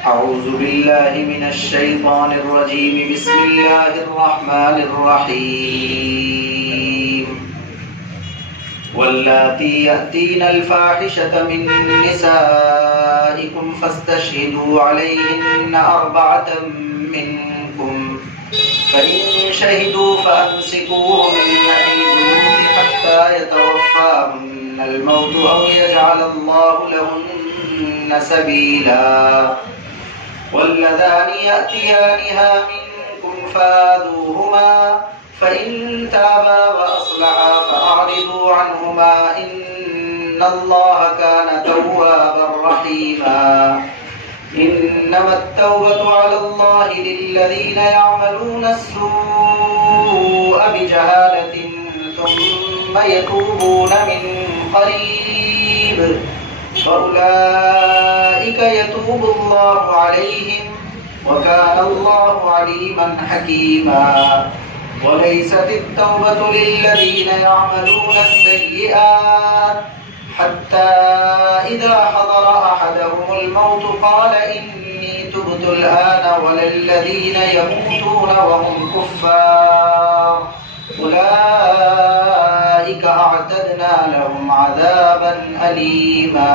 أعوذ بالله من الشيطان الرجيم. بسم الله الرحمن الرحيم. واللاتي يأتين الفاحشة من نسائكم فاستشهدوا عليهن 4 منكم فإن شهدوا فأمسكوهن في البيوت حتى يتوفاهن الموت أو يجعل الله لهن سبيلا. واللذان يأتيانها منكم فآذوهما فإن تابا وأصلحا فأعرضوا عنهما إن الله كان توابا رحيما. إنما التوبة على الله للذين يعملون السوء بجهالة ثم يتوبون من قريب فأولئك يتوب الله عليهم وكان الله عليما حكيما. وليست التوبة للذين يعملون السيئات حتى إذا حضر أحدهم الموت قال إني تبت الآن ولا الذين يموتون وهم كفار أولئك أعتدنا لهم عذابا أليما.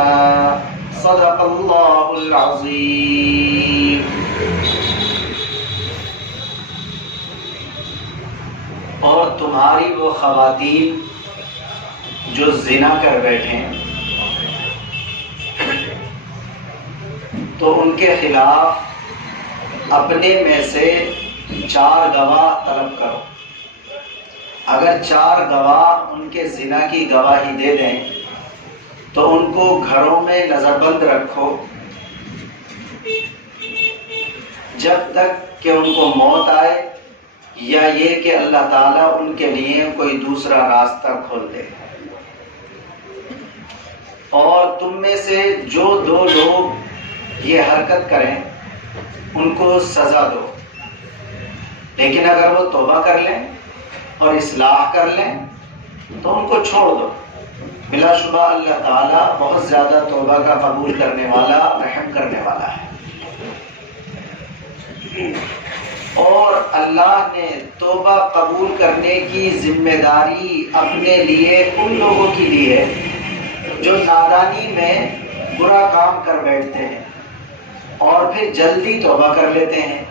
صدق الله العظيم. اور تمہاری وہ خواتین جو زنا کر بیٹھیں تو ان کے خلاف اپنے میں سے 4 گواہ طلب کرو. اگر 4 گواہ ان کے زنا کی گواہی دے دیں تو ان کو گھروں میں نظر بند رکھو جب تک کہ ان کو موت آئے یا یہ کہ اللہ تعالیٰ ان کے لیے کوئی دوسرا راستہ کھول دے. اور تم میں سے جو 2 لوگ یہ حرکت کریں ان کو سزا دو، لیکن اگر وہ توبہ کر لیں اور اصلاح کر لیں تو ان کو چھوڑ دو. بلا شبہ اللہ تعالیٰ بہت زیادہ توبہ کا قبول کرنے والا، رحم کرنے والا ہے. اور اللہ نے توبہ قبول کرنے کی ذمہ داری اپنے لیے ان لوگوں کی لی ہے جو نادانی میں برا کام کر بیٹھتے ہیں اور پھر جلدی توبہ کر لیتے ہیں.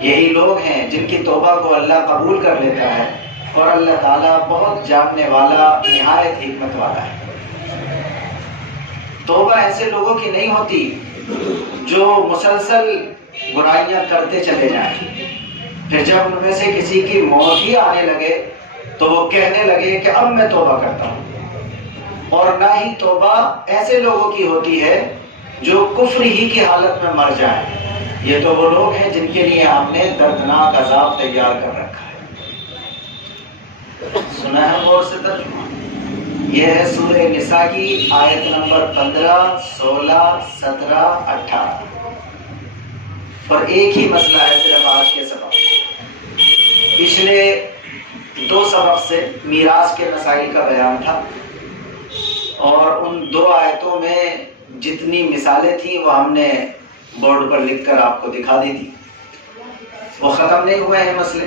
یہی لوگ ہیں جن کی توبہ کو اللہ قبول کر لیتا ہے، اور اللہ تعالیٰ بہت جاننے والا، نہایت حکمت والا ہے. توبہ ایسے لوگوں کی نہیں ہوتی جو مسلسل برائیاں کرتے چلے جائیں، پھر جب ان میں سے کسی کی موت ہی آنے لگے تو وہ کہنے لگے کہ اب میں توبہ کرتا ہوں. اور نہ ہی توبہ ایسے لوگوں کی ہوتی ہے جو کفر ہی کی حالت میں مر جائیں. یہ تو وہ لوگ ہیں جن کے لیے ہم نے دردناک عذاب تیار کر رکھا ہے. سنا ہے غور سے ترجمہ؟ یہ ہے سورہ نساء کی آیت نمبر 15، 16، 17، 18. اور ایک ہی مسئلہ ہے صرف آج کے سبق. پچھلے 2 سبق سے میراث کے مسائل کا بیان تھا، اور ان 2 آیتوں میں جتنی مثالیں تھیں وہ ہم نے بورڈ پر لکھ کر آپ کو دکھا دی تھی. وہ ختم نہیں ہوئے ہیں مسئلے،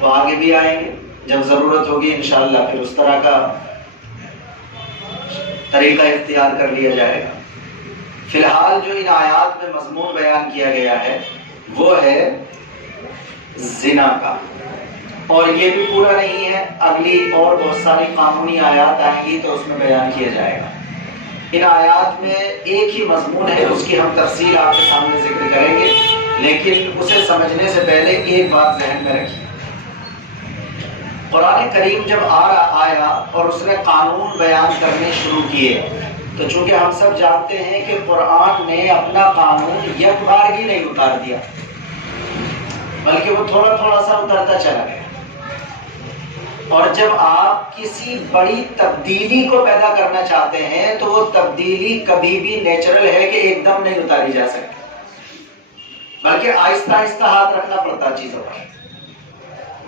وہ آگے بھی آئیں گے. جب ضرورت ہوگی انشاءاللہ پھر اس طرح کا طریقہ اختیار کر لیا جائے گا. فی الحال جو ان آیات میں مضمون بیان کیا گیا ہے وہ ہے زنا کا، اور یہ بھی پورا نہیں ہے، اگلی اور بہت ساری قانونی آیات آئیں گی تو اس میں بیان کیا جائے گا. ان آیات میں ایک ہی مضمون ہے، اس کی ہم تفصیل آپ کے سامنے ذکر کریں گے، لیکن اسے سمجھنے سے پہلے ایک بات ذہن میں رکھیے. قرآن کریم جب آیا اور اس نے قانون بیان کرنے شروع کیے تو چونکہ ہم سب جانتے ہیں کہ قرآن نے اپنا قانون یک بارگی نہیں اتار دیا، بلکہ وہ تھوڑا تھوڑا سا اترتا چلا گیا. اور جب آپ کسی بڑی تبدیلی کو پیدا کرنا چاہتے ہیں تو وہ تبدیلی کبھی بھی نیچرل ہے کہ ایک دم نہیں اتاری جا سکتی، بلکہ آہستہ آہستہ ہاتھ رکھنا پڑتا چیزوں پر.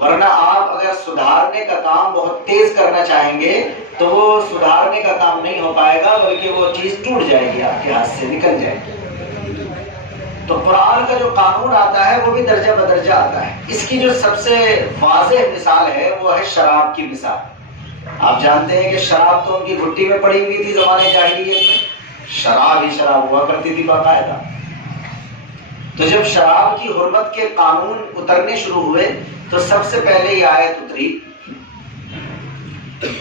ورنہ آپ اگر سدھارنے کا کام بہت تیز کرنا چاہیں گے تو وہ سدھارنے کا کام نہیں ہو پائے گا، بلکہ وہ چیز ٹوٹ جائے گی، آپ کے ہاتھ سے نکل جائے گی. تو قرآن کا جو قانون آتا ہے وہ بھی درجہ بدرجہ آتا ہے. اس کی جو سب سے واضح مثال ہے وہ ہے شراب کی مثال. آپ جانتے ہیں کہ شراب تو ان کی گھٹی میں پڑی ہوئی تھی زمانے جاہلیت میں، شراب ہی شراب ہوا کرتی تھی باقاعدہ. تو جب شراب کی حرمت کے قانون اترنے شروع ہوئے تو سب سے پہلے یہ آیت اتری.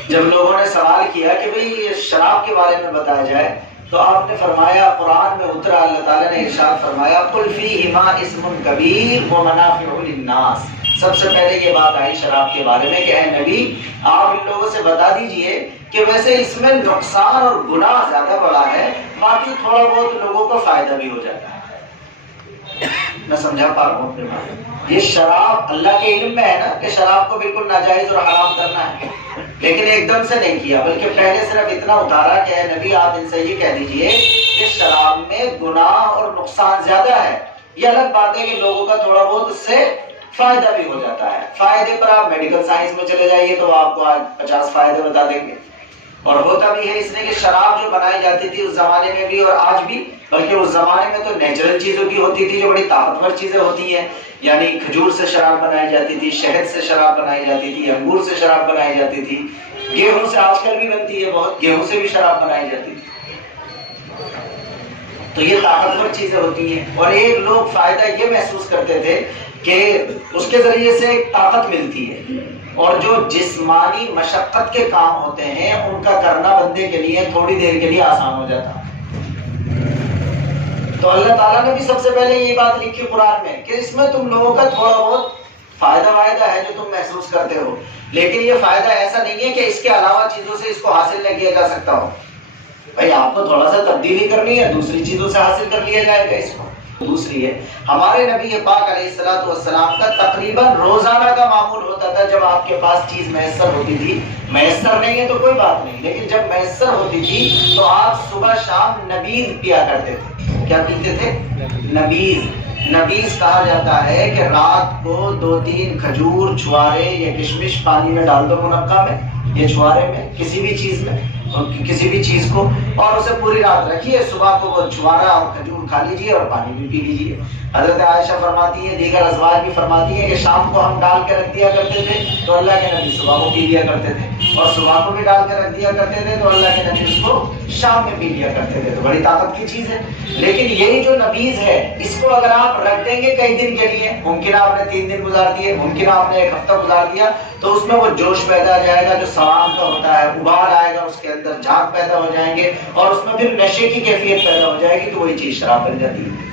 جب لوگوں نے سوال کیا کہ بھئی یہ شراب کے بارے میں بتایا جائے تو آپ نے فرمایا، قرآن میں اترا، اللہ تعالیٰ نے ارشاد فرمایا قُلْ فِيهِمَا اسْمٌ كَبِيرٌ وَمَنَافِعُ لِلنَّاسِ. سب سے پہلے یہ بات آئی شراب کے بارے میں کہ اے نبی آپ ان لوگوں سے بتا دیجئے کہ ویسے اس میں نقصان اور گناہ زیادہ بڑا ہے، باقی تھوڑا بہت لوگوں کو فائدہ بھی ہو جاتا ہے. میں سمجھا پا رہا ہوں اپنے بات. یہ شراب اللہ کے علم میں ہے نا کہ شراب کو بالکل ناجائز اور حرام کرنا ہے، لیکن ایک دم سے نہیں کیا، بلکہ پہلے صرف اتنا اتارا کہ اے نبی آپ ان سے یہ کہہ دیجئے کہ شراب میں گناہ اور نقصان زیادہ ہے. یہ الگ بات ہے کہ لوگوں کا تھوڑا بہت اس سے فائدہ بھی ہو جاتا ہے. فائدے پر آپ میڈیکل سائنس میں چلے جائیے تو آپ کو آج 50 فائدے بتا دیں گے. اور ہوتا بھی ہے اس نے کہ شراب جو بنائی جاتی تھی اس زمانے میں بھی اور آج بھی، بلکہ اس زمانے میں تو نیچرل چیزوں کی ہوتی تھی جو بڑی طاقتور چیزیں ہوتی ہیں. یعنی کھجور سے شراب بنائی جاتی تھی، شہد سے شراب بنائی جاتی تھی، انگور سے شراب بنائی جاتی تھی، گیہوں سے آج کل بھی بنتی ہے بہت، گیہوں سے بھی شراب بنائی جاتی تھی. تو یہ طاقتور چیزیں ہوتی ہیں اور ایک لوگ فائدہ یہ محسوس کرتے تھے کہ اس کے ذریعے سے ایک طاقت ملتی ہے، اور جو جسمانی مشقت کے کام ہوتے ہیں ان کا کرنا بندے کے لیے تھوڑی دیر کے لیے آسان ہو جاتا. تو اللہ تعالیٰ نے بھی سب سے پہلے یہ بات لکھی قرآن میں کہ اس میں تم لوگوں کا تھوڑا بہت فائدہ ہے جو تم محسوس کرتے ہو، لیکن یہ فائدہ ایسا نہیں ہے کہ اس کے علاوہ چیزوں سے اس کو حاصل نہ کیا جا سکتا ہو. بھائی آپ کو تھوڑا سا تبدیلی کرنی ہے، دوسری چیزوں سے حاصل کر لیا جائے گا اس کو. دوسری ہے ہمارے نبی پاک علیہ الصلوۃ والسلام کا تقریباً روزانہ کا معمول ہوتا تھا جب آپ کے پاس چیز میسر ہوتی تھی. میسر نہیں ہے تو کوئی بات نہیں، لیکن جب میسر ہوتی تھی تو آپ صبح شام نبیذ پیا کرتے تھے. کیا پیتے تھے؟ نبیذ. نبیذ کہا جاتا ہے کہ رات کو 2-3 کھجور، چھوارے یا کشمش پانی میں ڈال دو، منقع میں یا چھوارے میں، کسی بھی چیز میں، کسی بھی چیز کو، اور اسے پوری رات رکھیے. صبح کو وہ چھوارا اور کھجور کھا لیجیے اور پانی بھی پی لیجیے. حضرت عائشہ فرماتی ہیں، دیگر ازواج بھی فرماتی ہیں کہ شام کو ہم ڈال کے رکھ دیا کرتے تھے تو اللہ کے نبی صبح کو پی لیا کرتے تھے، اور صبح کو بھی ڈال کے رکھ دیا کرتے تھے تو اللہ کے نبی اس کو شام میں پی لیا کرتے تھے. تو بڑی طاقت کی چیز ہے. لیکن یہی جو نبیذ ہے اس کو اگر آپ رکھ دیں گے کئی دن کے لیے، ممکن آپ نے 3 دن گزار دیے، ممکن آپ نے 1 ہفتہ گزار دیا، تو اس میں وہ جوش پیدا ہو جائے گا جو سوام کا ہوتا ہے، ابال آئے گا اس کے اندر، جھاگ پیدا ہو جائیں گے اور اس میں پھر نشے کی کیفیت پیدا ہو جائے گی، تو وہی چیز شراب بن جاتی ہے.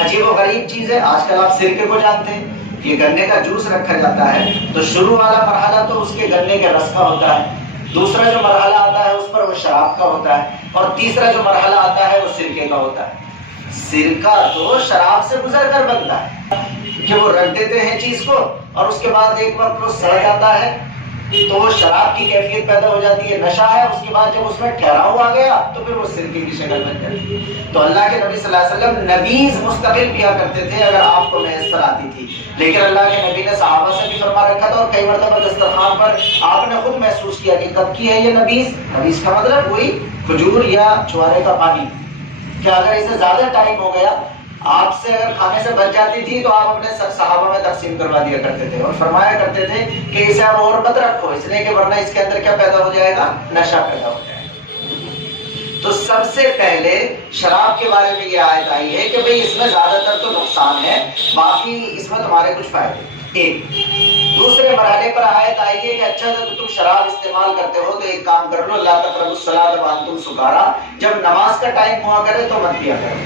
عجیب و غریب چیز ہے. آج کل آپ سرکے کو جانتے ہیں، یہ گنے کا جوس رکھا جاتا ہے تو شروع والا مرحلہ تو اس کے گنے کے رس کا ہوتا ہے، دوسرا جو مرحلہ آتا ہے اس پر وہ شراب کا ہوتا ہے، اور تیسرا جو مرحلہ آتا ہے وہ سرکے کا ہوتا ہے. سرکہ تو شراب سے گزر کر بنتا ہے کہ وہ رکھ دیتے ہیں چیز کو اور اس کے بعد ایک وقت وہ سڑ جاتا ہے تو وہ شراب کی کیفیت پیدا ہو جاتی ہے، نشہ ہے. اس کے بعد جب اس میں ٹھہراؤ آ گیا تو پھر وہ سرکے کی شکل بن جاتی ہے. تو اللہ کے نبی صلی اللہ علیہ وسلم نبیذ مستقل پیا کرتے تھے اگر آپ کو میسر آتی تھی، لیکن اللہ کے نبی نے صحابہ سے بھی فرما رکھا تھا اور کئی مرتبہ دسترخوان پر آپ نے خود محسوس کیا کہ کب کی ہے یہ نبیذ. نبیذ کا مطلب وہی کھجور یا چھوارے کا پانی، کہ اگر اسے زیادہ ٹائم ہو گیا، آپ سے اگر کھانے سے بچ جاتی تھی تو آپ اپنے صحابہ میں تقسیم کروا دیا کرتے تھے اور فرمایا کرتے تھے کہ اسے آپ اور مت رکھو، اس لیے کہ ورنہ اس کے اندر کیا پیدا ہو جائے گا؟ نشہ پیدا ہو جائے گا. تو سب سے پہلے شراب کے بارے میں یہ آیت آئی ہے کہ بھئی اس میں زیادہ تر تو نقصان ہے، باقی اس میں تمہارے کچھ فائدے. ایک دوسرے مرحلے پر آیت آئی ہے کہ اچھا جب تم شراب استعمال کرتے ہو تو ایک کام کر لو، لا تقربوا الصلاۃ وانتم سکارا، جب نماز کا ٹائم ہوا کرے تو مت پیا کرو.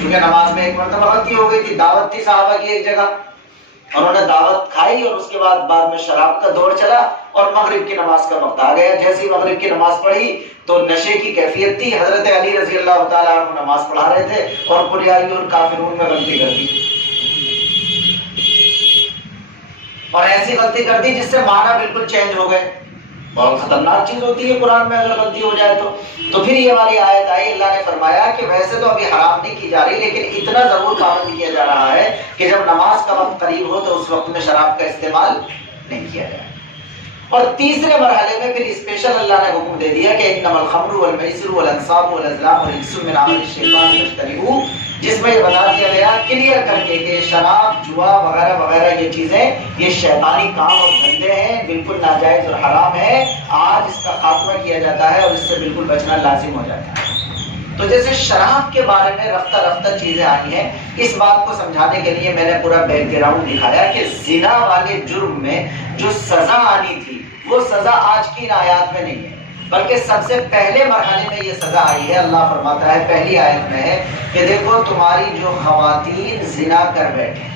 چونکہ نماز میں ایک مرتبہ غلطی ہو گئی تھی، دعوت تھی صحابہ کی ایک جگہ، انہوں نے دعوت کھائی اور اس کے بعد میں شراب کا دور چلا اور مغرب کی نماز کا وقت آ گیا. جیسے ہی مغرب کی نماز پڑھی تو نشے کی کیفیت تھی. حضرت علی رضی اللہ تعالیٰ عنہ نماز پڑھا رہے تھے اور قل یا ایھا الکافرون میں غلطی کر دی، اور ایسی غلطی کر دی جس سے معنی بالکل چینج ہو گئے. بہت خطرناک چیز ہوتی ہے قرآن میں اگر غلطی ہو جائے تو پھر یہ والی آیت آئی. اللہ نے فرمایا کہ ویسے تو ابھی حرام نہیں کی جا رہی، لیکن اتنا ضرور پابند کیا جا رہا ہے کہ جب نماز کا وقت قریب ہو تو اس وقت میں شراب کا استعمال نہیں کیا جائے. اور تیسرے مرحلے میں پھر اسپیشل اللہ نے حکم دے دیا کہ انما الخمر والمیسر والانصاب والازلام رجس من عمل الشیطان فاجتنبوہ، جس جس میں یہ بتا دیا گیا کلیئر کر کے کہ شراب، جوا وغیرہ وغیرہ یہ چیزیں یہ شیطانی کام اور دھندے ہیں، بالکل ناجائز اور حرام ہے. آج اس کا خاتمہ کیا جاتا ہے اور اس سے بالکل بچنا لازم ہو جاتا ہے. تو جیسے شراب کے بارے میں رفتہ رفتہ چیزیں آئی ہیں، اس بات کو سمجھانے کے لیے میں نے پورا بیک گراؤنڈ دکھایا کہ زنا والے جرم میں جو سزا آنی تھی وہ سزا آج کی ان آیات میں نہیں ہے، بلکہ سب سے پہلے مرحلے میں یہ سزا آئی ہے. اللہ فرماتا ہے پہلی آیت میں ہے کہ دیکھو تمہاری جو خواتین زنا کر بیٹھے،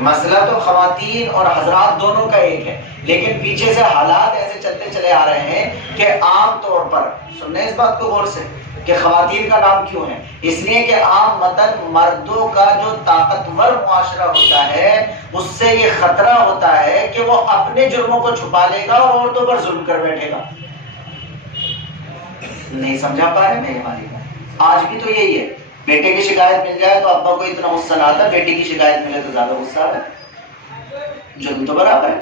مسئلہ تو خواتین اور حضرات دونوں کا ایک ہے، لیکن پیچھے سے حالات ایسے چلتے چلے آ رہے ہیں کہ عام طور پر سننے اس بات کو غور سے کہ خواتین کا نام کیوں ہے، اس لیے کہ عام مطلب مردوں کا جو طاقتور معاشرہ ہوتا ہے اس سے یہ خطرہ ہوتا ہے کہ وہ اپنے جرموں کو چھپا لے گا اور عورتوں پر ظلم کر بیٹھے گا. نہیں سمجھا پا رہے میرے مالک؟ آج بھی تو یہی ہے، بیٹے کی شکایت مل جائے تو ابا کو اتنا غصہ نہ آتا، بیٹی کی شکایت ملے تو زیادہ غصہ آتا ہے. جرم تو برابر ہے.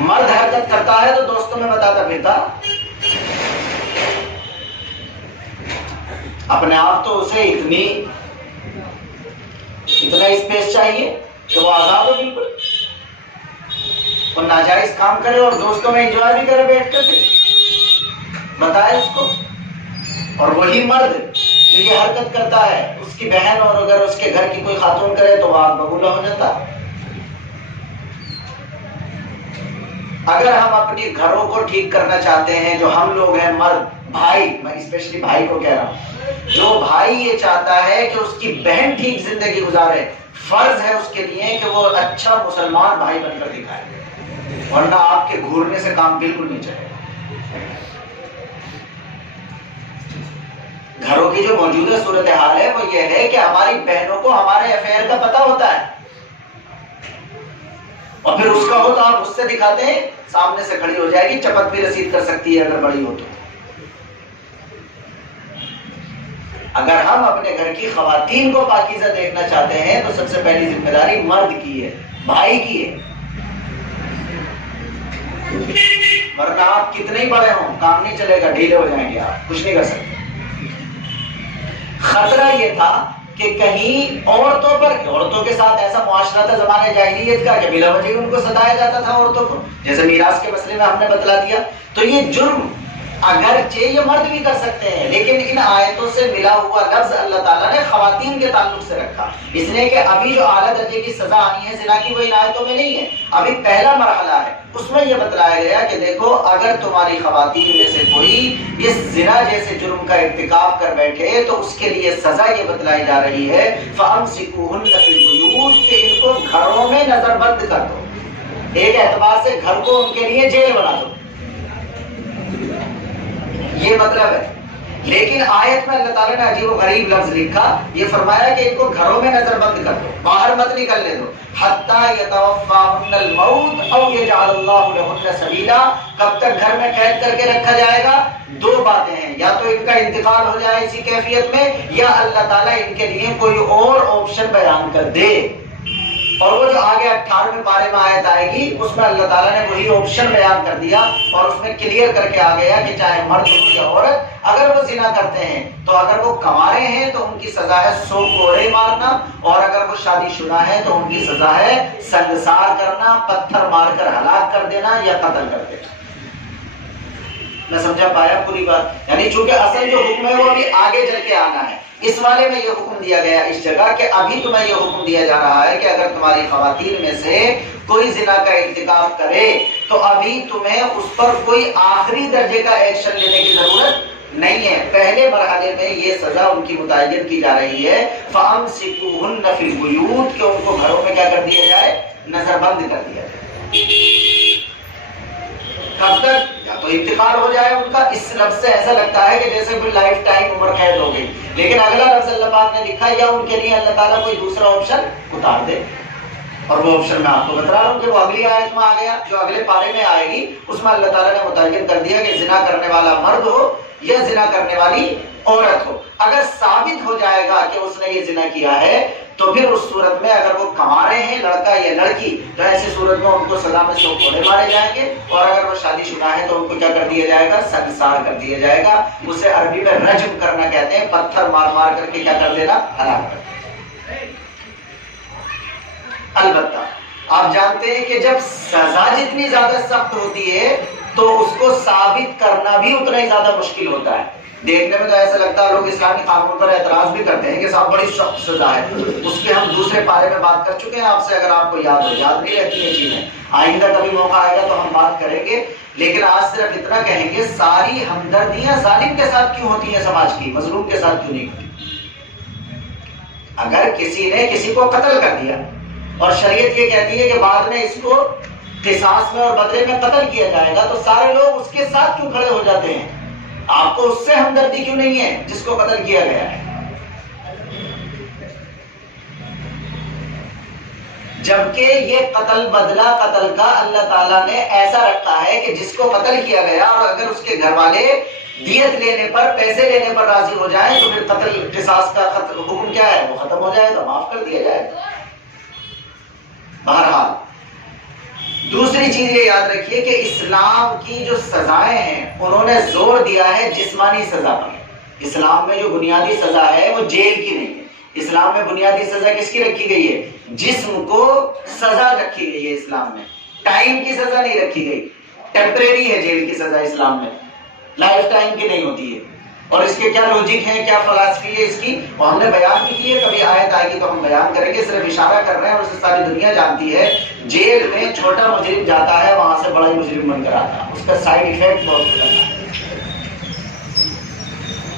مرد حرکت کرتا ہے تو دوستوں میں بتاتا پھرتا، اپنے آپ تو اسے اتنا اسپیس چاہیے کہ وہ آزاد ہو بالکل، وہ ناجائز کام کرے اور دوستوں میں انجوائے بھی کرے بیٹھ کر کے بتائے اس کو. اور وہی مرد جو یہ حرکت کرتا ہے اس کی بہن اور اگر اس کے گھر کی کوئی خاتون کرے تو وہ آگ ببولا ہو جاتا. اگر ہم اپنی گھروں کو ٹھیک کرنا چاہتے ہیں، جو ہم لوگ ہیں مرد بھائی، میں اسپیشلی بھائی کو کہہ رہا ہوں، جو بھائی یہ چاہتا ہے کہ اس کی بہن ٹھیک زندگی گزارے، فرض ہے اس کے لیے کہ وہ اچھا مسلمان بھائی بن کر دکھائے، ورنہ آپ کے گھورنے سے کام بالکل نہیں چلے. گھروں کی جو موجودہ صورتحال ہے وہ یہ ہے کہ ہماری بہنوں کو ہمارے افیئر کا پتہ ہوتا ہے، اور پھر اس کا ہو تو آپ اس سے دکھاتے ہیں، سامنے سے کھڑی ہو جائے گی، چپت بھی رسید کر سکتی ہے اگر بڑی ہو تو. اگر ہم اپنے گھر کی خواتین کو پاکیزہ دیکھنا چاہتے ہیں تو سب سے پہلی ذمہ داری مرد کی ہے، بھائی کی ہے. ورنہ آپ کتنے ہی بڑے ہوں کام نہیں چلے گا، ڈھیلے ہو جائیں گے، آپ کچھ نہیں کر سکتے. خطرہ یہ تھا کہ کہیں عورتوں کے ساتھ ایسا معاشرہ تھا زمانے جاہلیت کا کہ بلا وجہ ان کو ستایا جاتا تھا عورتوں کو، جیسے میراث کے مسئلے میں ہم نے بتلا دیا. تو یہ جرم اگرچہ یہ مرد بھی کر سکتے ہیں، لیکن ان آیتوں سے ملا ہوا لفظ اللہ تعالیٰ نے خواتین کے تعلق سے رکھا، اس لیے کہ ابھی جو اعلیٰ درجے کی سزا آنی ہے زنا کی وہ ان آیتوں میں نہیں ہے، ابھی پہلا مرحلہ ہے. اس میں یہ بتلایا گیا کہ دیکھو اگر تمہاری خواتین میں سے کوئی اس زنا جیسے جرم کا ارتکاب کر بیٹھے تو اس کے لیے سزا یہ بتلائی جا رہی ہے فَأَمْسِكُوهُنَّ فِي الْبُيُوتِ، کہ ان کو گھروں میں نظر بند کر دو. ایک اعتبار سے گھر کو ان کے لیے جیل بنا دو، یہ مطلب ہے. لیکن آیت میں اللہ تعالیٰ نے عجیب و غریب لفظ لکھا، یہ فرمایا کہ ان کو گھروں میں نظر بند کر دو، باہر مت نکلنے دو. حَتَّى يَتَوَفَّاهُنَّ الْمَوْتُ أَوْ يَجْعَلَ اللَّهُ لَهُنَّ سَبِيلًا، کب تک گھر میں قید کر کے رکھا جائے گا؟ دو باتیں ہیں، یا تو ان کا انتقال ہو جائے اسی کیفیت میں، یا اللہ تعالیٰ ان کے لیے کوئی اور آپشن بیان کر دے. اور وہ جو آگے 18ویں پارے میں آیت آئے گی اس میں اللہ تعالیٰ نے وہی آپشن بیان کر دیا اور اس میں کلیئر کر کے آ گیا کہ چاہے مرد ہو یا عورت اگر وہ زنا کرتے ہیں تو اگر وہ کنوارے ہیں تو ان کی سزا ہے 100 کوڑے مارنا، اور اگر وہ شادی شدہ ہے تو ان کی سزا ہے سنگسار کرنا، پتھر مار کر ہلاک کر دینا یا قتل کر دینا. میں سمجھا پایا پوری بات؟ یعنی چونکہ اصل جو حکم ہے وہ ابھی آگے چل کے آنا ہے، اس والے میں یہ حکم دیا گیا اس جگہ کہ ابھی تمہیں یہ حکم دیا جا رہا ہے کہ اگر تمہاری خواتین میں سے کوئی زنا کا ارتکاب کرے تو ابھی تمہیں اس پر کوئی آخری درجے کا ایکشن لینے کی ضرورت نہیں ہے. پہلے مرحلے میں یہ سزا ان کی متعین کی جا رہی ہے فَأَمْسِكُوهُنَّ فِي الْبُيُوتِ، کہ ان کو گھروں میں کیا کر دیا جائے؟ نظر بند کر دیا جائے. کب تک؟ یا تو انتقال ہو جائے ان کا. اس لفظ سے ایسا لگتا ہے کہ جیسے کوئی لائف ٹائم عمر قید ہو گئی، لیکن اگلا لفظ اللہ پاک نے لکھا یا ان کے لیے اللہ تعالیٰ کوئی دوسرا آپشن اتار دے، اور وہ آپشن میں آپ کو بتا رہا ہوں کہ وہ اگلی آیت میں آ گیا جو اگلے پارے میں آئے گی. اس میں اللہ تعالیٰ نے متعین کر دیا کہ زنا کرنے والا مرد ہو یا زنا کرنے والی عورت ہو، اگر ثابت ہو جائے گا کہ اس نے یہ زنا کیا ہے تو پھر اس صورت میں اگر وہ کما رہے ہیں لڑکا یا لڑکی تو ایسی صورت میں ان کو سزا میں 100 کوڑے مارے جائیں گے، اور اگر وہ شادی شدہ ہے تو ان کو کیا کر دیا جائے گا؟ سنسار کر دیا جائے گا۔ اسے عربی میں رجم کرنا کہتے ہیں، پتھر مار مار کر کے کیا کر دینا؟ ہلاک کر دینا۔ البتہ آپ جانتے ہیں کہ جب سزا جتنی زیادہ سخت ہوتی ہے تو اس کو ثابت کرنا بھی اتنا ہی زیادہ مشکل ہوتا ہے۔ دیکھنے میں تو ایسا لگتا ہے، لوگ اسلامی قانون پر اعتراض بھی کرتے ہیں کہ صاحب بڑی سخت سزا ہے، اس پہ ہم دوسرے پارے میں بات کر چکے ہیں آپ سے، اگر آپ کو یاد ہو، یاد نہیں رہتی یہ چیزیں، آئندہ کبھی موقع آئے گا تو ہم بات کریں گے، لیکن آج صرف اتنا کہیں گے ساری ہمدردیاں ظالم کے ساتھ کیوں ہوتی ہیں سماج کی، مظلوم کے ساتھ کیوں نہیں ہوتی؟ اگر کسی نے کسی کو قتل کر دیا اور شریعت یہ کہتی ہے کہ بعد میں اس کو قصاص میں اور بدلے میں قتل کیا جائے گا، تو سارے لوگ اس کے ساتھ کیوں کھڑے ہو جاتے ہیں؟ آپ کو اس سے ہمدردی کیوں نہیں ہے جس کو قتل کیا گیا ہے؟ جبکہ یہ قتل بدلہ قتل کا اللہ تعالیٰ نے ایسا رکھا ہے کہ جس کو قتل کیا گیا اور اگر اس کے گھر والے دیت لینے پر، پیسے لینے پر راضی ہو جائیں تو پھر قتل قصاص کا حکم کیا ہے؟ وہ ختم ہو جائے گا، معاف کر دیا جائے گا۔ بہرحال دوسری چیز یہ یاد رکھیے کہ اسلام کی جو سزائیں ہیں انہوں نے زور دیا ہے جسمانی سزا پر۔ اسلام میں جو بنیادی سزا ہے وہ جیل کی نہیں ہے، اسلام میں بنیادی سزا کس کی رکھی گئی ہے؟ جسم کو سزا رکھی گئی ہے اسلام میں، ٹائم کی سزا نہیں رکھی گئی، ٹیمپریری ہے جیل کی سزا اسلام میں، لائف ٹائم کی نہیں ہوتی ہے۔ اور اس کے کیا لوجک ہے، کیا فلسفی ہے اس کی، وہ ہم نے بیان بھی کی ہے، کبھی آیت آئے گی تو ہم بیان کریں گے، صرف اشارہ کر رہے ہیں اور اسے ساری دنیا جانتی ہے۔ جیل میں چھوٹا مجرم جاتا ہے، وہاں سے بڑا ہی مجرم بن کر آتا ہے، اس کا سائیڈ ایفیکٹ بہت خطرناک ہے۔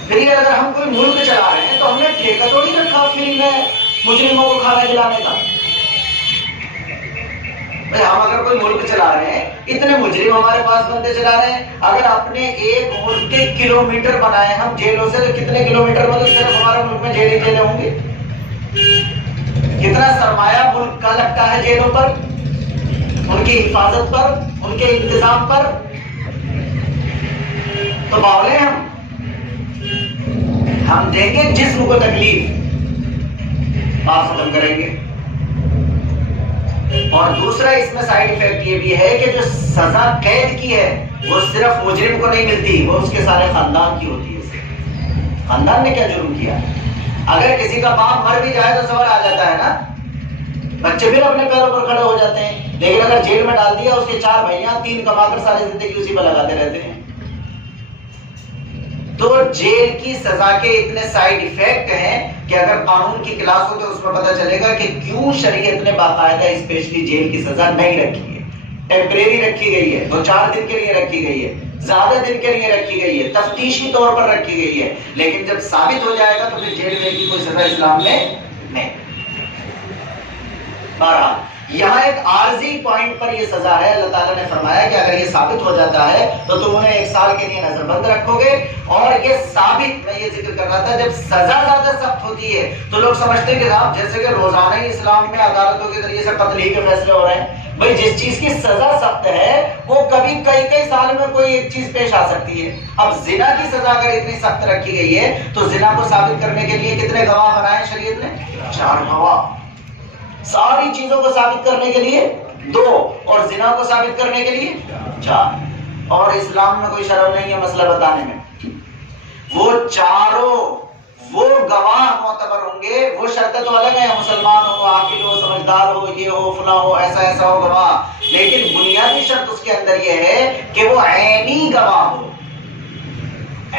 پھر یہ اگر ہم کوئی ملک چلا رہے ہیں تو ہم نے ٹھیکہ تو نہیں رکھا فری میں مجرموں کو کھانا کھلانے کا۔ ہم اگر کوئی ملک چلا رہے ہیں، اتنے مجرم ہمارے پاس بنتے چلا رہے ہیں، اگر اپنے ایک ملک کے کلومیٹر بنائے ہم جیلوں سے تو کتنے کلومیٹر میں تو صرف ہمارے ملک میں جیلیں جیلیں ہوں گے۔ کتنا سرمایہ ملک کا لگتا ہے جیلوں پر، ان کی حفاظت پر، ان کے انتظام پر، تو باولے ہم دیں گے جسم کو تکلیف، آپ ختم کریں گے۔ اور دوسرا اس میں سائیڈ ایفیکٹ یہ بھی ہے کہ جو سزا قید کی ہے وہ صرف مجرم کو نہیں ملتی، وہ اس کے سارے خاندان کی ہوتی ہے۔ خاندان نے کیا جرم کیا؟ اگر کسی کا باپ مر بھی جائے تو سوال آ جاتا ہے نا، بچے بھی اپنے پیروں پر کھڑے ہو جاتے ہیں، لیکن اگر جیل میں ڈال دیا اس کے 4 بھائیاں 3 کما کر ساری زندگی اسی پہ لگاتے رہتے ہیں۔ تو جیل کی سزا کے اتنے سائیڈ ایفیکٹ ہیں کہ اگر قانون کی کلاس ہو تو اس میں پتہ چلے گا کہ کیوں شریعت نے باقاعدہ اسپیشلی جیل کی سزا نہیں رکھی ہے، ٹیمپریری رکھی گئی ہے، 2-4 دن کے لیے رکھی گئی ہے، زیادہ دن کے لیے رکھی گئی ہے، تفتیشی طور پر رکھی گئی ہے، لیکن جب ثابت ہو جائے گا تو پھر جیل میں کی کوئی سزا اسلام میں نہیں۔ بہرحال یہاں ایک عارضی پوائنٹ پر یہ سزا ہے، اللہ تعالیٰ نے فرمایا کہ اگر یہ ثابت ہو جاتا ہے تو تم انہیں 1 سال کے لیے نظر بند رکھو گے، اور یہ ثابت، میں یہ ذکر کر رہا تھا، جب سزا زیادہ سخت ہوتی ہے تو لوگ سمجھتے ہیں کہ آپ جیسے کہ روزانہ ہی اسلام میں عدالتوں کے ذریعے سے قتل ہی کے فیصلے ہو رہے ہیں، بھائی جس چیز کی سزا سخت ہے وہ کبھی کئی سال میں کوئی ایک چیز پیش آ سکتی ہے۔ اب زنا کی سزا اگر اتنی سخت رکھی گئی ہے تو زنا کو ثابت کرنے کے لیے کتنے گواہ بنائے شریعت نے؟ 4 گواہ، ساری چیزوں کو ثابت کرنے کے لیے 2 اور زنا کو ثابت کرنے کے لیے 4۔ اور اسلام میں کوئی شرم نہیں ہے مسئلہ بتانے میں، وہ چاروں وہ گواہ معتبر ہوں گے، وہ شرطیں تو الگ ہیں، مسلمان ہو، عاقل ہو، سمجھدار ہو، یہ ہو، فلاں ہو، ایسا ہو گواہ، لیکن بنیادی شرط اس کے اندر یہ ہے کہ وہ عینی گواہ ہو،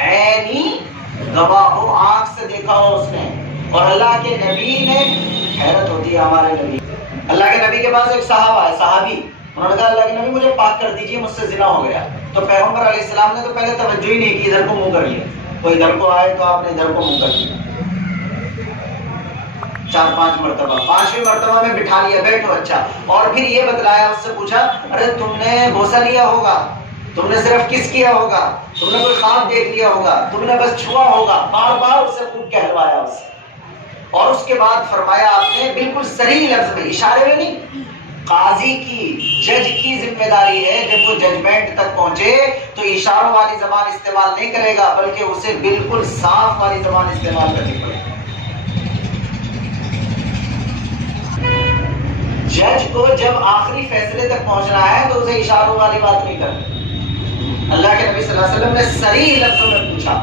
عینی گواہ ہو، آنکھ سے دیکھا ہو اس نے۔ اور اللہ کے نبی نے، حیرت ہوتی ہے ہمارے نبی، اللہ کے نبی کے پاس ایک صحابہ ہے، صحابی، انہوں نے کہا اللہ کے نبی مجھے پاک کر دیجئے، مجھ سے زنا ہو گیا۔ تو پیغمبر علیہ السلام نے تو پہلے توجہ ہی نہیں کی، ادھر کو منہ کر لیا، کوئی ادھر کو آئے تو آپ نے ادھر کو منہ کر لیا، 4-5 مرتبہ، 5ویں مرتبہ میں بٹھا لیا، بیٹھو اچھا، اور پھر یہ بتلایا، اس سے پوچھا ارے تم نے بوسہ لیا ہوگا، تم نے صرف کس کیا ہوگا، تم نے کوئی خواب دیکھ لیا ہوگا، تم نے بس چھوا ہوگا، بار بار اسے خوب کہلوایا اسے۔ اور اس کے بعد فرمایا آپ نے بالکل صریح لفظ میں، اشارے میں نہیں، قاضی کی، جج کی ذمہ داری ہے جب وہ ججمنٹ تک پہنچے تو اشاروں والی زبان استعمال نہیں کرے گا، بلکہ اسے بالکل صاف والی زبان استعمال کرنی پڑے گی۔ جج کو جب آخری فیصلے تک پہنچنا ہے تو اسے اشاروں والی بات نہیں کرنی. اللہ کے نبی صلی اللہ علیہ وسلم نے صریح لفظوں میں پوچھا.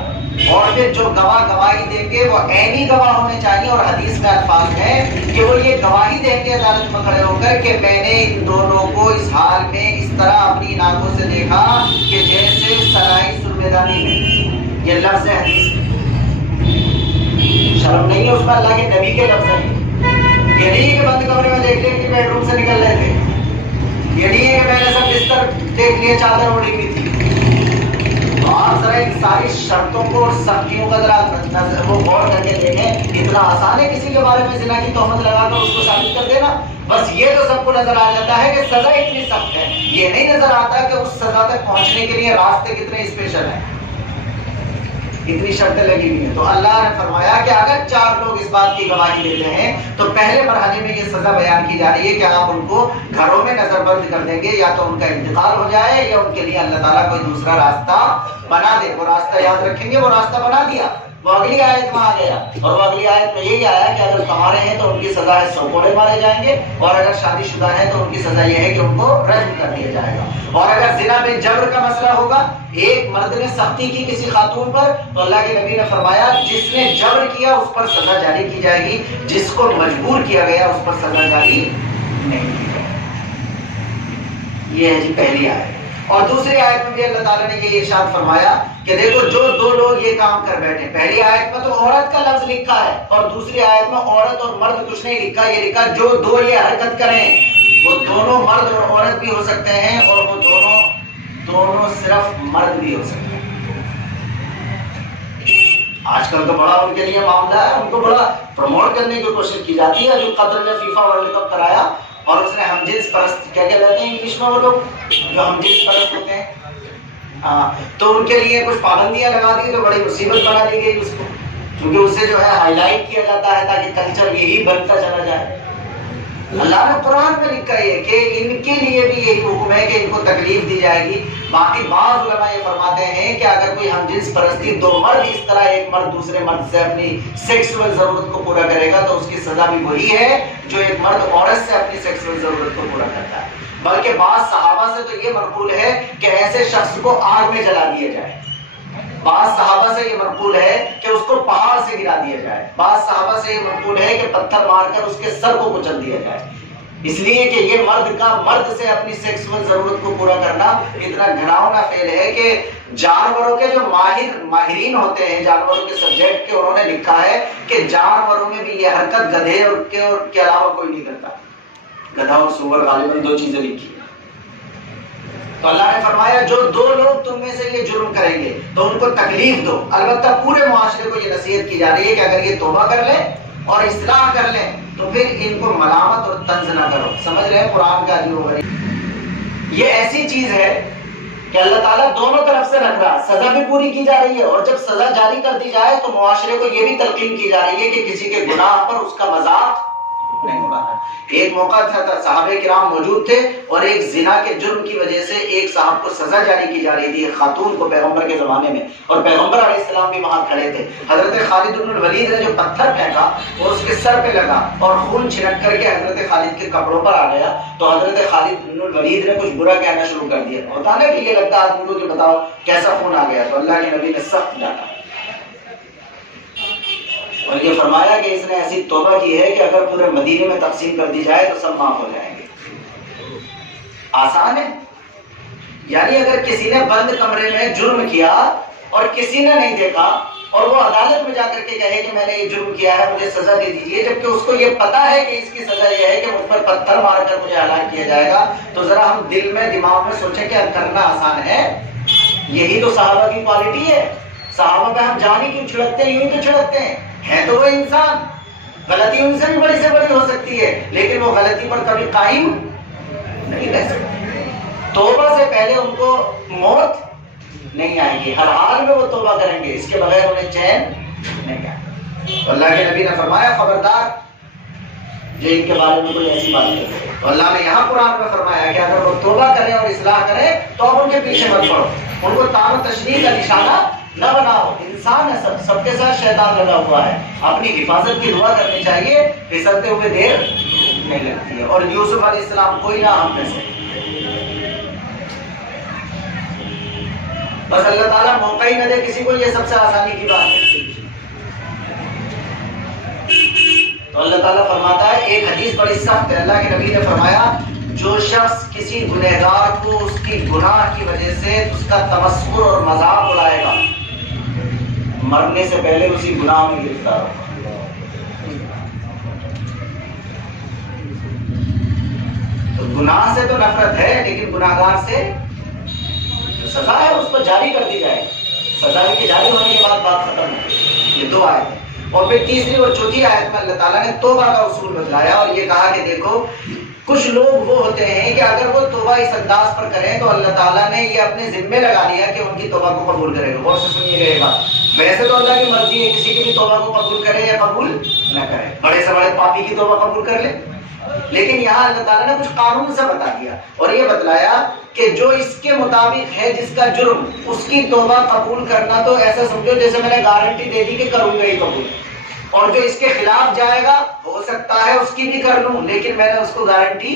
اور پھر جو گواہ گواہی دیں گے وہ عینی گواہ ہونے چاہیے. اور حدیث میں الفاظ ہیں کہ وہ یہ گواہی دیں گے عدالت میں کھڑے ہو کر کہ میں نے ان دونوں کو اس حال میں اس طرح اپنی آنکھوں سے دیکھا کہ جیسے سرائی سربیدانی میں. یہ لفظ ہے حدیث میں, شرم نہیں ہے اس میں, اللہ کے نبی کے لفظ ہیں. یہ نہیں ہے کہ بند کمرے میں دیکھ لیں کہ بیڈ روم سے نکل رہے تھے. یہ نہیں ہے کہ میں نے سب بستر دیکھ لیے, چادر اوڑھی ہوئی تھی. تو آپ ذرا ان ساری شرطوں کو اور سختیوں کا ذرا وہ غور کر کے دیکھیں. اتنا آسان ہے کسی کے بارے میں زنا کی تہمت لگا کر اس کو ثابت کر دینا. بس یہ تو سب کو نظر آ جاتا ہے کہ سزا اتنی سخت ہے. یہ نہیں نظر آتا کہ اس سزا تک پہنچنے کے لیے راستے کتنے اسپیشل ہیں, اتنی شرطیں لگی ہوئی ہیں. تو اللہ نے فرمایا کہ اگر 4 لوگ اس بات کی گواہی دیتے ہیں تو پہلے مرحلے میں یہ سزا بیان کی جا رہی ہے کہ آپ ان کو گھروں میں نظر بند کر دیں گے, یا تو ان کا انتقال ہو جائے یا ان کے لیے اللہ تعالیٰ کوئی دوسرا راستہ بنا دے. وہ راستہ یاد رکھیں گے, وہ راستہ بنا دیا. وہ اگلی آیت میں آ گیا, اور وہ اگلی آیت میں یہی آیا کہ اگر کمارے ہیں تو ان کی سزا ہے 100 کوڑے مارے جائیں گے, اور اگر شادی شدہ ہیں تو ان کی سزا یہ ہے کہ ان کو رجم کر دیا جائے گا. اور اگر زنا بن جبر کا مسئلہ ہوگا, ایک مرد نے سختی کی کسی خاتون پر, تو اللہ کے نبی نے فرمایا جس نے جبر کیا اس پر سزا جاری کی جائے گی, جس کو مجبور کیا گیا اس پر سزا جاری نہیں کی جائے گی. یہ ہے جی پہلی آیت. اور دوسری آیت میں بھی اللہ تعالیٰ نے یہ ارشاد فرمایا کہ دیکھو جو 2 لوگ یہ کام کر بیٹھے, پہلی آیت میں تو عورت کا لفظ لکھا ہے, اور دوسری آیت میں عورت اور مرد کچھ نہیں لکھا. یہ لکھا جو 2 یہ حرکت کریں, وہ دونوں مرد اور عورت بھی ہو سکتے ہیں, اور وہ دونوں صرف مرد بھی ہو سکتے ہیں. آج کل تو بڑا ان کے لیے معاملہ ہے, ان کو بڑا پروموٹ کرنے کی کوشش کی جاتی ہے. جو قطر نے فیفا ورلڈ کپ کرایا اور اس نے ہم جنس پرست, کیا کہتے ہیں انگلش میں وہ لوگ جو ہم جنس پرست ہوتے ہیں, تو ان کے لیے کچھ پابندیاں لگا دی تو بڑی مصیبت بنا دی گئی اس کو, کیونکہ اسے جو ہے ہائی لائٹ کیا جاتا ہے تاکہ کلچر یہی بنتا چلا جائے. اللہ نے قرآن میں لکھا ہے کہ ان کے لیے بھی یہی حکم ہے کہ ان کو تکلیف دی جائے گی. باقی بعض علماء یہ فرماتے ہیں کہ اگر کوئی ہم جنس پرستی 2 مرد اس طرح ایک مرد دوسرے مرد سے اپنی سیکسول ضرورت کو پورا کرے گا تو اس کی سزا بھی وہی ہے جو ایک مرد عورت سے اپنی سیکسول ضرورت کو پورا کرتا ہے. بلکہ بعض صحابہ سے تو یہ منقول ہے کہ ایسے شخص کو آگ میں جلا دیا جائے. بعض صحابہ سے یہ منقول ہے کہ اس کو پہاڑ سے گرا دیا جائے. بعض صحابہ سے یہ منقول ہے کہ پتھر مار کر اس کے سر کو کچل دیا جائے. اس لیے کہ یہ مرد سے اپنی سیکسول ضرورت کو پورا کرنا اتنا گھناؤنا فعل ہے کہ جانوروں کے جو ماہرین ہوتے ہیں جانوروں کے سبجیکٹ کے, انہوں نے لکھا ہے کہ جانوروں میں بھی یہ حرکت گدھے اور کے علاوہ کوئی نہیں کرتا. گدھا اور سور غالباً 2 چیزیں لکھی ہیں. تو اللہ نے فرمایا جو 2 لوگ تم میں سے یہ جرم کریں گے تو ان کو تکلیف دو. البتہ پورے معاشرے کو یہ نصیحت کی جا رہی ہے کہ اگر یہ توبہ کر لیں اور اصلاح کر لیں تو پھر ان کو ملامت اور طنز نہ کرو. سمجھ رہے ہیں قرآن کا عجیب و غریب. یہ ایسی چیز ہے کہ اللہ تعالیٰ دونوں طرف سے رکھ رہا, سزا بھی پوری کی جا رہی ہے, اور جب سزا جاری کر دی جائے تو معاشرے کو یہ بھی تلقین کی جا رہی ہے کہ کسی کے گناہ پر اس کا مذاق نہیں اڑانا. ایک موقع تھا صحابہ کرام موجود تھے اور ایک زنا کے جرم کی وجہ سے ایک صاحب کو سزا جاری کی جا رہی تھی, ایک خاتون کو پیغمبر کے زمانے میں, اور پیغمبر علیہ السلام بھی وہاں کھڑے تھے. حضرت خالد بن الولید نے جو پتھر پھینکا وہ اس کے سر پہ لگا اور خون چھڑک کر کے حضرت خالد کے کپڑوں پر آ گیا. تو حضرت خالد بن الولید نے کچھ برا کہنا شروع کر دیا. ہوتا نا کہ یہ لگتا آدمی کو کہ بتاؤ کیسا خون آ گیا. تو اللہ کے نبی نے سخت ڈالا اور یہ فرمایا کہ اس نے ایسی توبہ کی ہے کہ اگر پورے مدینے میں تقسیم کر دی جائے تو سب معاف ہو جائیں گے. آسان ہے. یعنی اگر کسی نے بند کمرے میں جرم کیا اور کسی نے نہیں دیکھا اور وہ عدالت میں جا کر کے کہے کہ میں نے یہ جرم کیا ہے مجھے سزا دے دیجیے, جبکہ اس کو یہ پتا ہے کہ اس کی سزا یہ ہے کہ مجھ پر پتھر مار کر مجھے ہلاک کیا جائے گا, تو ذرا ہم دل میں دماغ میں سوچیں کہ کرنا آسان ہے. یہی تو صحابہ کی کوالٹی ہے. صحابہ پہ ہم جان ہی کیوں چھڑکتے ہیں, یوں تو چھڑکتے ہیں تو وہ انسان, غلطی ان سے بھی بڑی سے بڑی ہو سکتی ہے لیکن وہ غلطی پر کبھی قائم نہیں رہ سکتے. توبہ سے پہلے ان کو موت نہیں آئے گی, ہر حال میں وہ توبہ کریں گے, اس کے بغیر انہیں چین نہیں آئے گا. اللہ کے نبی نے فرمایا خبردار جو ان کے بارے میں کوئی ایسی بات کرے. تو اللہ نے یہاں قرآن میں فرمایا کہ اگر وہ توبہ کریں اور اصلاح کریں تو اب ان کے پیچھے مت پڑو, ان کو تام و تشریح کا نشانہ نہ بناؤ. انسان ہے, سب کے ساتھ شیطان لگا ہوا ہے, اپنی حفاظت کی دعا کرنی چاہیے, پھسلتے ہوئے دیر نہیں لگتی ہے. اور یوسف علیہ السلام کوئی نہ ہم میں سے. بس اللہ تعالیٰ موقع ہی نہ دے کسی کو, یہ سب سے آسانی کی بات ہے. تو اللہ تعالیٰ فرماتا ہے, ایک حدیث بڑی سخت ہے, اللہ کے نبی نے فرمایا جو شخص کسی گنہگار کو اس کی گناہ کی وجہ سے اس کا تمسخر اور مذاق اڑائے گا, مرنے سے پہلے اسی گناہ میں گرفتار ہوگا. تو گناہ سے تو نفرت ہے, لیکن گناہگار سے سزا ہے, اس کو جاری کر دی جائے. سزا کے جاری ہونے کے بعد بات ختم ہے. یہ دو آیت. اور پھر تیسری اور چوتھی آیت میں اللہ تعالیٰ نے توبہ کا اصول بتلایا اور یہ کہا کہ دیکھو کچھ لوگ وہ ہوتے ہیں کہ اگر وہ توبہ اس انداز پر کریں تو اللہ تعالیٰ نے یہ اپنے ذمے لگا لیا کہ ان کی توبہ کو قبول کرے گا. غور سے سنیے گا یہ بات. ویسے تو اللہ کی مرضی ہے کسی کی بھی توبہ کو قبول کرے یا قبول نہ کرے, بڑے سے بڑے پاپی کی توبہ قبول کر لے, لیکن یہاں اللہ تعالیٰ نے کچھ قانون سے بتا دیا اور یہ بتلایا کہ جو اس کے مطابق ہے جس کا جرم, اس کی توبہ قبول کرنا تو ایسا سمجھو جیسے میں نے گارنٹی دے دی کہ کروں گا ہی قبول, اور جو اس کے خلاف جائے گا ہو سکتا ہے اس کی بھی کر لوں لیکن میں نے اس کو گارنٹی.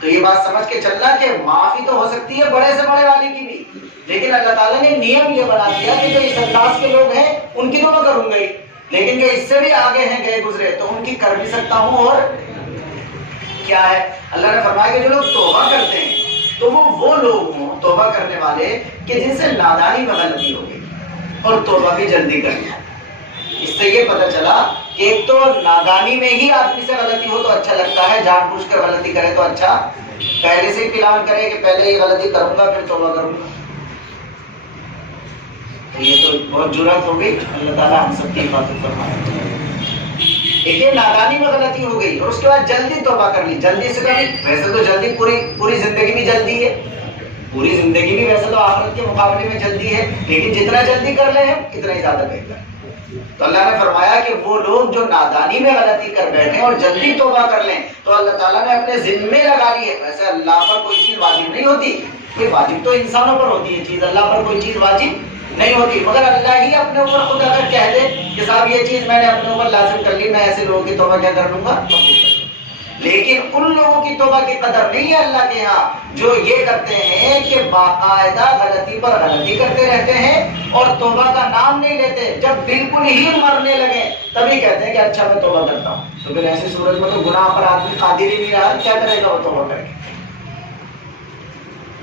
تو یہ بات سمجھ کے چلنا کہ معافی تو ہو سکتی ہے بڑے سے بڑے والے کی بھی, لیکن اللہ تعالیٰ نے نیم یہ بنا دیا کہ جو اس انداز کے لوگ ہیں ان کی تو میں کروں گا ہی, لیکن جو اس سے بھی آگے ہیں گئے گزرے تو ان کی کر بھی سکتا ہوں. اور کیا ہے اللہ نے فرمایا کہ جو لوگ توبہ کرتے ہیں تو وہ لوگ ہوں توبہ کرنے والے کہ جن سے نادانی میں غلطی ہو گئی اور توبہ بھی جلدی کر لیا. اس سے یہ پتہ چلا کہ ایک تو نادانی میں ہی آدمی سے غلطی ہو تو اچھا لگتا ہے, جان بوجھ کر غلطی کرے تو اچھا, پہلے سے ہی پلان کرے کہ پہلے یہ غلطی کروں گا پھر توبہ کروں گا. تو یہ تو بہت جرأت ہو گئی. اللہ تعالیٰ ہم سب کی حفاظت فرمائے. ایک یہ نادانی میں غلطی ہو گئی اور اس کے بعد جلدی توبہ کر لی. جلدی سے کبھی ویسے تو جلدی پوری زندگی بھی جلدی ہے, پوری زندگی بھی ویسے تو آخرت کے مقابلے میں جلدی ہے, لیکن جتنا جلدی کر لیں اتنا ہی زیادہ بہتر. تو اللہ نے فرمایا کہ وہ لوگ جو نادانی میں غلطی کر بیٹھے اور جلدی توبہ کر لیں تو اللہ تعالیٰ نے اپنے ذمے لگا لی ہے. ویسے اللہ پر کوئی چیز واجب نہیں ہوتی, کوئی واجب تو انسانوں پر ہوتی ہے چیز, اللہ پر کوئی چیز واجب نہیں ہوتی, مگر اللہ ہی اپنے اوپر خود اگر کہہ دے کہ صاحب یہ چیز میں نے اپنے اوپر لازم کر لی, میں ایسے لوگوں کی توبہ کیا کر لوں گا, لیکن ان لوگوں کی توبہ کی قدر نہیں ہے اللہ کے ہاں جو یہ کرتے ہیں کہ باقاعدہ غلطی پر غلطی کرتے رہتے ہیں اور توبہ کا نام نہیں لیتے. جب بالکل ہی مرنے لگے تبھی کہتے ہیں کہ اچھا میں توبہ کرتا ہوں. تو پھر ایسی صورت میں تو گناہ پر آدمی قادر ہی نہیں رہا, کیا کرے گا وہ توبہ کر کے.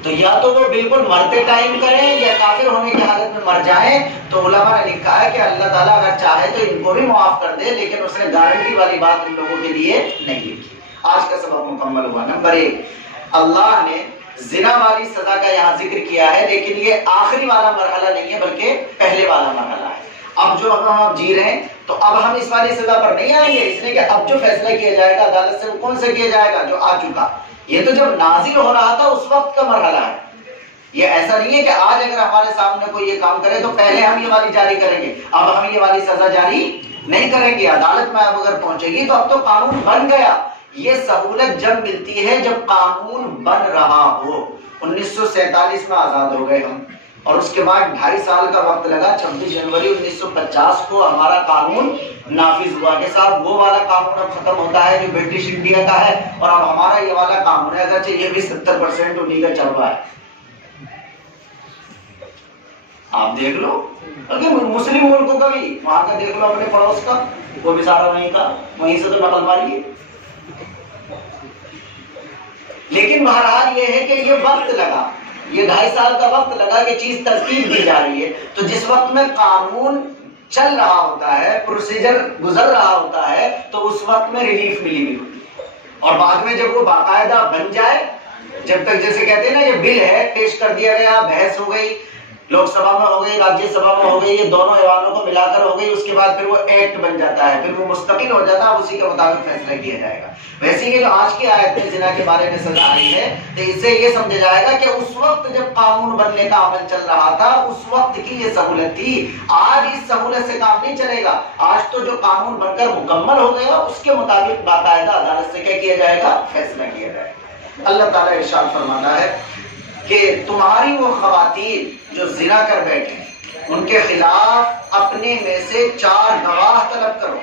تو یا تو وہ بالکل مرتے ٹائم کریں یا کافر ہونے کی حالت میں مر جائیں. تو علماء نے لکھا ہے کہ اللہ تعالیٰ اگر چاہے تو ان کو بھی معاف کر دے, لیکن اس نے گارنٹی والی بات ان لوگوں کے لیے نہیں لکھی. آج کا سبق مکمل ہوا. نمبر 1, اللہ نے زنا والی سزا کا یہاں ذکر کیا ہے, لیکن یہ آخری والا مرحلہ نہیں ہے بلکہ پہلے والا مرحلہ ہے. اب جو ہم جی رہے ہیں تو اب ہم اس والی سزا پر نہیں آئیں گے, اس لیے کہ اب جو فیصلہ کیا جائے گا عدالت سے وہ کون سے کیا جائے گا, جو آ چکا. یہ تو جب نازل ہو رہا تھا اس وقت کا مرحلہ ہے. یہ ایسا نہیں ہے کہ آج اگر ہمارے سامنے کوئی یہ کام کرے تو پہلے ہم یہ والی جاری کریں گے, اب ہم یہ والی سزا جاری نہیں کریں گے. عدالت میں اب اگر پہنچے گی تو اب تو قانون بن گیا. یہ سہولت جب ملتی ہے جب قانون بن رہا ہو. 1947 میں آزاد ہو گئے ہم اور اس کے بعد 2.5 سال کا وقت لگا. 26 جنوری 1950 کو ہمارا قانون نافذ ہوا کہ صاحب وہ والا قانون اب ختم ہوتا ہے جو برٹش انڈیا کا ہے اور اب ہمارا یہ والا قانون ہے, اگرچہ یہ بھی 70% انہیں کا چل رہا ہے. آپ دیکھ لو مسلم ملکوں کا بھی, وہاں کا دیکھ لو اپنے پڑوس کا, وہ بھی سارا وہیں کا, وہیں سے تو نقل ماری ہے. لیکن بہرحال یہ ہے کہ یہ وقت لگا, یہ 2.5 سال کا وقت لگا کہ چیز ترتیب دی جا رہی ہے. تو جس وقت میں قانون چل رہا ہوتا ہے, پروسیجر گزر رہا ہوتا ہے, تو اس وقت میں ریلیف ملی ہوئی ہوتی ہے. اور بعد میں جب وہ باقاعدہ بن جائے, جب تک جیسے کہتے ہیں نا یہ بل ہے پیش کر دیا گیا, بحث ہو گئی, لوک سبھا میں ہو گئی, راجیہ سبھا میں ہو گئی, یہ دونوں ایوانوں کو ملا کر ہو گئی, اس کے بعد پھر وہ ایکٹ بن جاتا ہے, پھر وہ مستقل ہو جاتا ہے, اسی کے مطابق فیصلہ کیا جائے گا. ویسے ہی جو آج کی آیت میں زنا کے بارے میں سزا آئی ہے تو اس سے یہ سمجھا جائے گا کہ اس وقت جب قانون بننے کا عمل چل رہا تھا اس وقت کی یہ سہولت تھی. آج اس سہولت سے کام نہیں چلے گا. آج تو جو قانون بن کر مکمل ہو گیا اس کے مطابق باقاعدہ عدالت سے کیا کیا جائے گا, فیصلہ کیا جائے گا. اللہ تعالیٰ ارشاد فرماتا ہے کہ تمہاری وہ خواتین جو زنا کر بیٹھے ان کے خلاف اپنے میں سے 4 گواہ طلب کرو.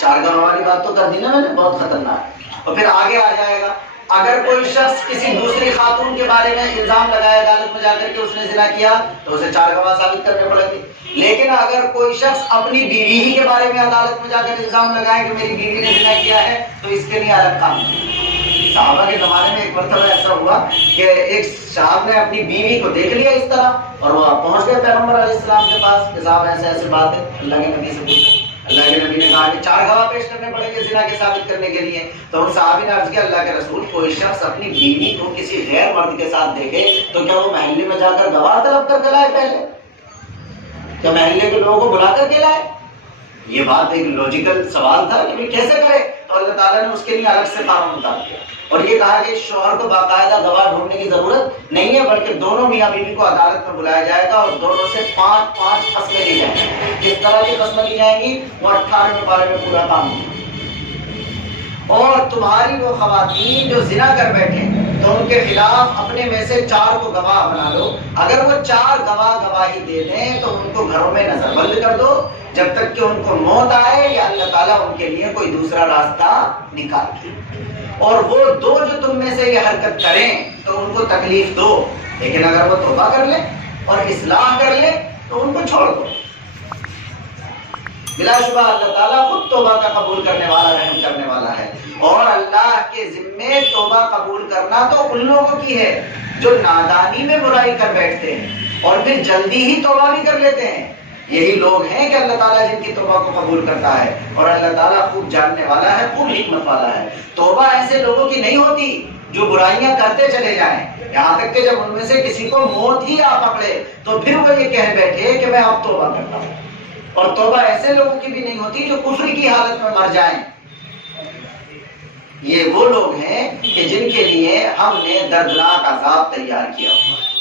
4 گواہ والی بات تو کر دی نا میں نے، بہت خطرناک۔ اور پھر آگے آ جائے گا، اگر کوئی شخص کسی دوسری خاتون کے بارے میں الزام لگائے عدالت میں جا کر کے اس نے زنا کیا تو اسے 4 گواہ ثابت کرنے پڑیں گے۔ لیکن اگر کوئی شخص اپنی بیوی ہی کے بارے میں عدالت میں جا کر الزام لگائے کہ میری بیوی نے زنا کیا ہے تو اس کے لیے الگ کام ہے۔ صحابہ کے زمانے میں ایک مرتبہ ایسا ہوا کہ ایک صاحب نے اپنی بیوی کو دیکھ لیا اس طرح، اور وہ پہنچ گئے پیغمبر علیہ السلام کے پاس کہ صاحب ایسے ایسے بات ہے، اللہ کے نبی سے پوچھا۔ اللہ کے نبی نے کہا کہ 4 گواہ پیش کرنے پڑیں گے زنا کے ثابت کرنے کے لیے۔ تو ان صحابی نے عرض کیا اللہ کے رسول، کوئی شخص اپنی بیوی کو کسی غیر مرد کے ساتھ دیکھے تو کیا وہ محلے میں جا کر گواہ طلب کر کے لائے؟ پہلے کیا محلے کے لوگوں کو بلا کر کے لائے؟ یہ بات ایک لوجیکل سوال تھا کہ کیسے کرے، تو اللہ تعالیٰ نے اس کے لیے الگ سے قانون اتار دیا اور یہ کہا کہ شوہر کو باقاعدہ گواہ ڈھونڈنے کی ضرورت نہیں ہے، بلکہ دونوں میاں بیوی کو عدالت میں بلایا جائے گا اور دونوں سے 5 قسمیں لی جائیں گی۔ کس طرح کی قسمیں لی جائیں گی وہ 18ویں پارے میں پورا کام ہے۔ اور تمہاری وہ خواتین جو زنا کر بیٹھے تو ان کے خلاف اپنے میں سے 4 کو گواہ بنا لو، اگر وہ 4 گواہ گواہی دے دیں تو ان کو گھروں میں نظر بند کر دو جب تک کہ ان کو موت آئے یا اللہ تعالیٰ ان کے لیے کوئی دوسرا راستہ نکال دے۔ اور وہ 2 جو تم میں سے یہ حرکت کریں تو ان کو تکلیف دو، لیکن اگر وہ توبہ کر لیں اور اصلاح کر لیں تو ان کو چھوڑ دو۔ بلا شبہ اللہ تعالیٰ خود توبہ کا قبول کرنے والا، رحم کرنے والا ہے۔ اور اللہ کے ذمے توبہ قبول کرنا تو ان لوگوں کی ہے جو نادانی میں برائی کر بیٹھتے ہیں اور پھر جلدی ہی توبہ بھی کر لیتے ہیں۔ یہی لوگ ہیں کہ اللہ تعالیٰ جن کی توبہ کو قبول کرتا ہے، اور اللہ تعالیٰ خوب جاننے والا ہے، خوب حکمت والا ہے۔ توبہ ایسے لوگوں کی نہیں ہوتی جو برائیاں کرتے چلے جائیں، یہاں تک کہ جب ان میں سے کسی کو موت ہی آ پکڑے تو پھر وہ یہ کہہ بیٹھے کہ میں اب توبہ کرتا ہوں۔ اور توبہ ایسے لوگوں کی بھی نہیں ہوتی جو کفر کی حالت میں مر جائیں۔ یہ وہ لوگ ہیں کہ جن کے لیے ہم نے دردناک عذاب تیار کیا ہوا ہے۔